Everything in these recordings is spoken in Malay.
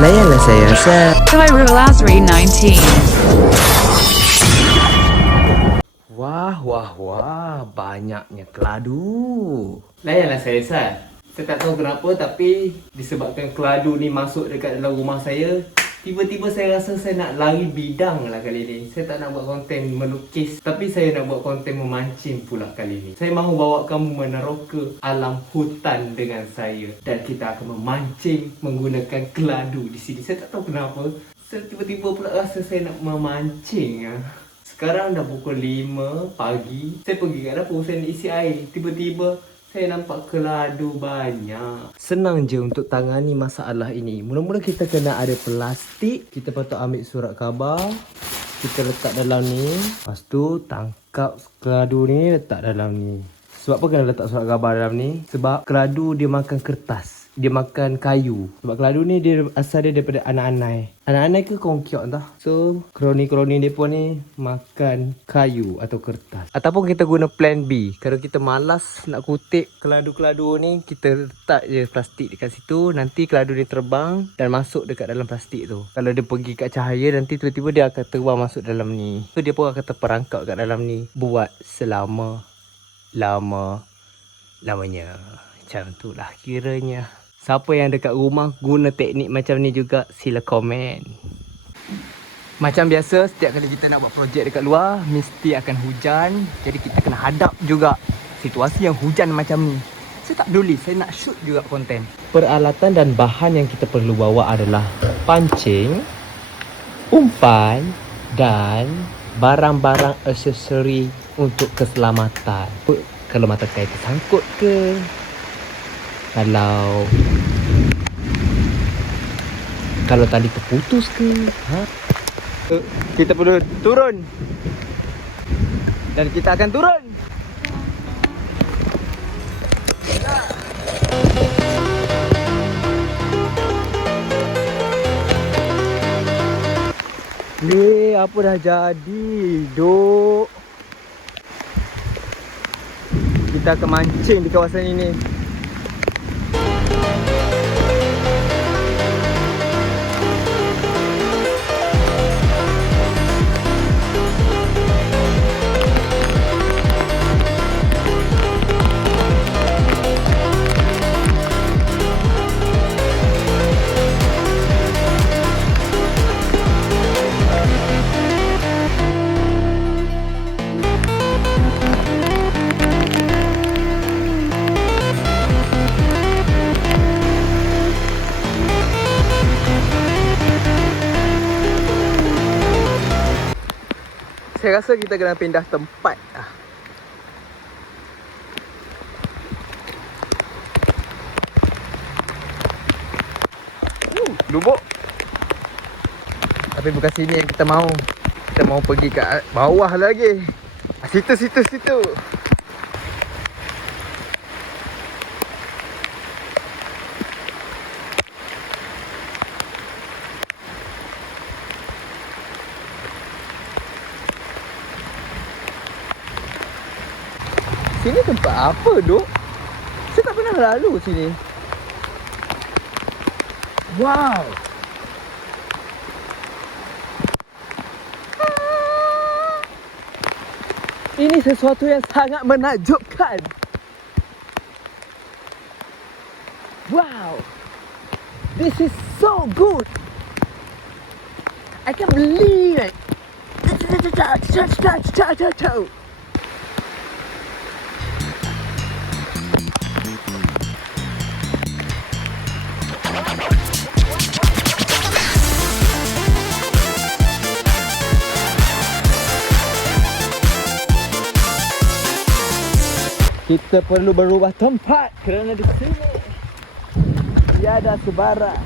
Layanlah saya, Sir. Khairul Azri 19. Wah, banyaknya keladu. Layanlah saya, Sir. Saya tak tahu kenapa tapi disebabkan keladu ni masuk dekat dalam rumah saya, tiba-tiba saya rasa saya nak lari bidang lah kali ni. Saya tak nak buat konten melukis, tapi saya nak buat konten memancing pula kali ni. Saya mahu bawa kamu meneroka alam hutan dengan saya. Dan kita akan memancing menggunakan keladu di sini. Saya tak tahu kenapa, saya tiba-tiba pula rasa saya nak memancing. Sekarang dah pukul 5 pagi. Saya pergi kat dapur, saya nak isi air. Tiba-tiba saya nampak keladu banyak. Senang je untuk tangani masalah ini. Mula-mula kita kena ada plastik. Kita patut ambil surat khabar. Kita letak dalam ni. Lepas tu tangkap keladu ni letak dalam ni. Sebab apa kena letak surat khabar dalam ni? Sebab keladu dia makan kertas. Dia makan kayu. Sebab keladu ni dia asal dia daripada anak-anai. Anak-anai ke kongkiok entah. So kroni-kroni dia pun ni makan kayu atau kertas. Ataupun kita guna plan B. Kalau kita malas nak kutip keladu-keladu ni, kita letak je plastik dekat situ. Nanti keladu ni terbang dan masuk dekat dalam plastik tu. Kalau dia pergi kat cahaya, nanti tiba-tiba dia akan terbang masuk dalam ni. So dia pun akan terperangkap kat dalam ni. Buat lamanya. Macam tu lah kiranya. Siapa yang dekat rumah guna teknik macam ni juga, sila komen. Macam biasa, setiap kali kita nak buat projek dekat luar, mesti akan hujan. Jadi kita kena hadap juga situasi yang hujan macam ni. Saya tak peduli, saya nak shoot juga konten. Peralatan dan bahan yang kita perlu bawa adalah pancing, umpan dan barang-barang aksesori untuk keselamatan. Kalau mata kail tersangkut ke, kalau tali terputus ke, kita perlu turun. Dan kita akan turun. Apa dah jadi, dok? Kita akan mancing di kawasan ini. Saya rasa kita kena pindah tempat. Lubuk. Tapi bukan sini yang kita mau. Kita mau pergi ke bawah lagi. Situ. Sini tempat apa, dok? Saya tak pernah lalu sini. Wow. Ini sesuatu yang sangat menakjubkan. Wow. This is so good. I can't believe it. Kita perlu berubah tempat kerana di sini tiada sebarang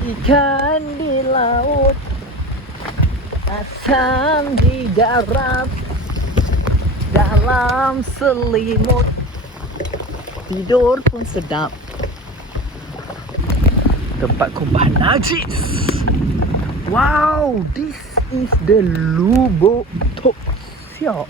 ikan di laut, asam di darat, dalam selimut, tidur pun sedap. Tempat kubah najis. Wow, this is the Lubuk Tok Siok.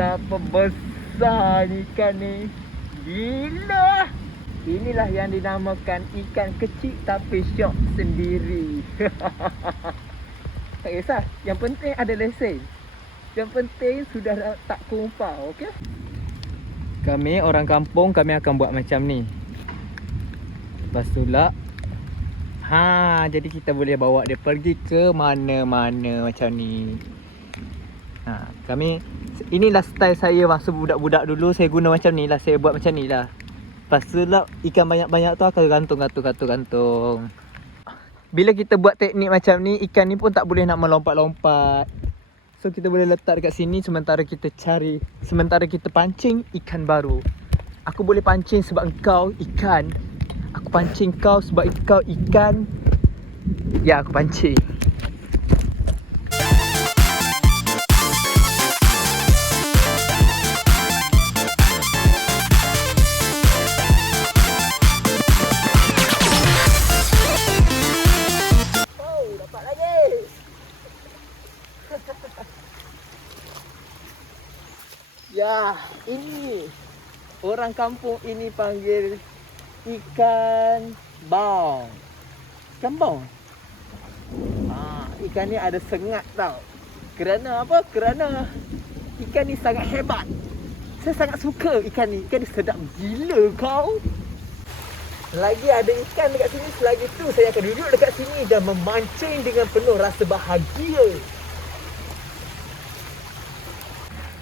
Betapa besar ikan ni. Gila. Inilah yang dinamakan ikan kecil tapi syok sendiri. Tak kisah. Yang penting ada lesen. Yang penting sudah tak kumpau. Okey? Kami orang kampung, kami akan buat macam ni. Lepas tu lah. Jadi kita boleh bawa dia pergi ke mana-mana macam ni. Inilah style saya masa budak-budak dulu. Saya guna macam ni lah. Saya buat macam ni lah. Lepas tu lah ikan banyak-banyak tu akan gantung. Bila kita buat teknik macam ni, ikan ni pun tak boleh nak melompat-lompat. So kita boleh letak dekat sini sementara kita pancing ikan baru. Aku boleh pancing sebab engkau ikan. Aku pancing kau sebab engkau ikan. Ya, aku pancing. Ya, ini orang kampung ini panggil ikan baung. Ikan baung. Ikan ni ada sengat tau. Kerana apa? Kerana ikan ni sangat hebat. Saya sangat suka ikan ni. Ikan ni sedap gila kau. Lagi ada ikan dekat sini. Selagi tu saya akan duduk dekat sini dan memancing dengan penuh rasa bahagia.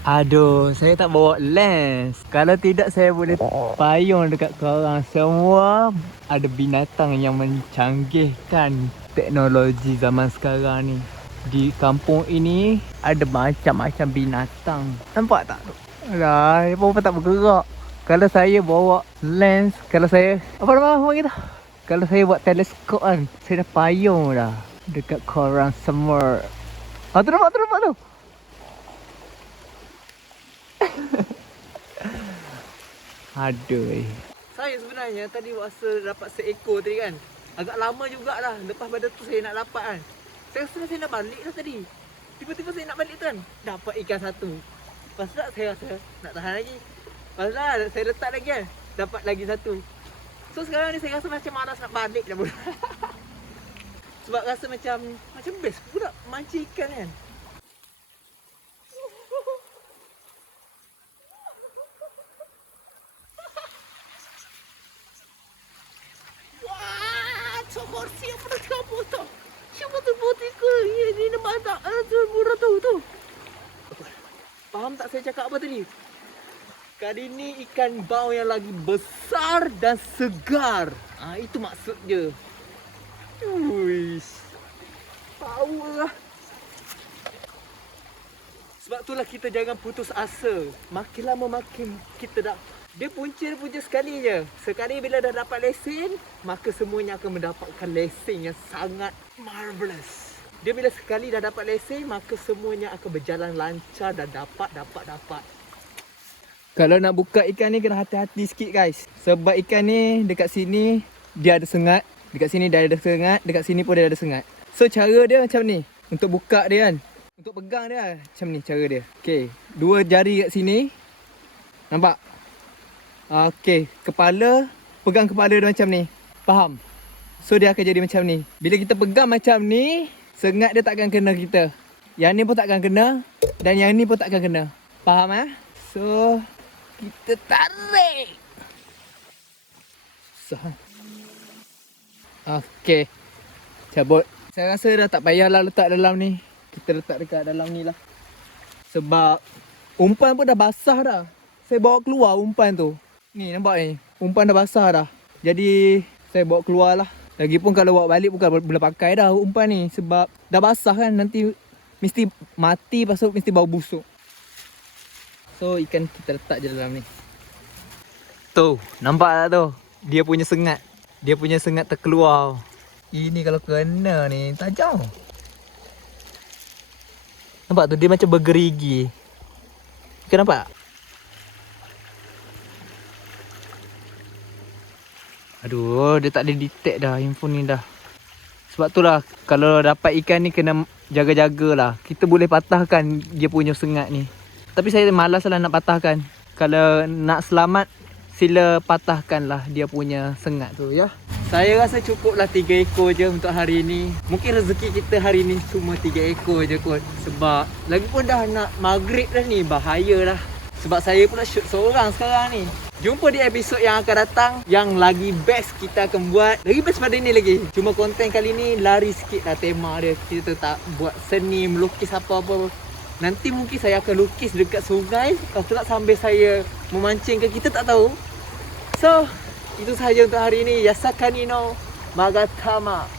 Aduh, saya tak bawa lens. Kalau tidak saya boleh payung dekat korang semua. Ada binatang yang mencanggihkan teknologi zaman sekarang ni. Di kampung ini ada macam-macam binatang. Nampak tak? Alah, apa tak bergerak. Kalau saya bawa lens, kalau saya apa nama kita? Kalau saya buat teleskop kan, saya dah payung dah dekat korang semua. Tu nampak tu. Aduh. Saya sebenarnya tadi rasa dapat seekor tadi kan. Agak lama jugalah. Lepas pada tu saya nak dapat kan. Saya rasa saya nak balik dah tadi. Tiba-tiba saya nak balik tu kan. Dapat ikan satu. Lepas tu saya rasa nak tahan lagi. Lepas tu saya letak lagi kan. Dapat lagi satu. So sekarang ni saya rasa macam malas nak balik dah pun. Sebab rasa macam best pula mancing ikan kan. Siapa nak kabur tau? Siapa tu putih ke? Ini nampak tak? Murah tu. Faham tak saya cakap apa tadi? Kali ni ikan baung yang lagi besar dan segar. Itu maksud dia. Uish. Power lah. Sebab itulah kita jangan putus asa. Makin lama makin kita dah. Dia punca sekali je. Sekali bila dah dapat lesen, maka semuanya akan mendapatkan lesen yang sangat marvelous. Dia bila sekali dah dapat lesen, maka semuanya akan berjalan lancar dan dapat. Kalau nak buka ikan ni kena hati-hati sikit guys. Sebab ikan ni dekat sini dia ada sengat. Dekat sini dia ada sengat. Dekat sini pun dia ada sengat. So cara dia macam ni. Untuk buka dia kan. Untuk pegang dia macam ni cara dia. Okay. 2 jari kat sini. Nampak? Okey, pegang kepala dia macam ni. Faham? So dia akan jadi macam ni. Bila kita pegang macam ni, sengat dia takkan kena kita. Yang ni pun takkan kena dan yang ni pun takkan kena. Faham So kita tarik. Susah. Okey. Cabut. Saya rasa dah tak payahlah letak dalam ni. Kita letak dekat dalam ni lah. Sebab umpan pun dah basah dah. Saya bawa keluar umpan tu. Ni nampak ni. Umpan dah basah dah. Jadi saya bawa keluar lah. Lagipun kalau bawa balik bukan boleh pakai dah umpan ni. Sebab dah basah kan. Nanti mesti mati. Pasal mesti bau busuk. So ikan kita letak je dalam ni. Tu. Nampak tak tu? Dia punya sengat. Dia punya sengat terkeluar. Ini kalau kena ni tajam. Nampak tu? Dia macam bergerigi. Kau nampak? Aduh, dia tak boleh detect dah handphone ni dah. Sebab tu lah, kalau dapat ikan ni kena jaga-jaga lah. Kita boleh patahkan dia punya sengat ni. Tapi saya malas lah nak patahkan. Kalau nak selamat, sila patahkanlah dia punya sengat tu ya. Saya rasa cukuplah 3 ekor je untuk hari ni. Mungkin rezeki kita hari ni cuma 3 ekor je kot. Sebab lagipun dah nak maghrib dah ni, bahaya lah. Sebab saya pula shoot seorang sekarang ni. Jumpa di episod yang akan datang. Yang lagi best kita akan buat. Lagi best pada ni lagi. Cuma konten kali ni lari sikit lah tema dia. Kita tak buat seni, melukis apa-apa. Nanti mungkin saya akan lukis dekat sungai. Lepas tu nak sambil saya memancing ke, kita tak tahu. So, itu sahaja untuk hari ini. Yasakanino Magatama.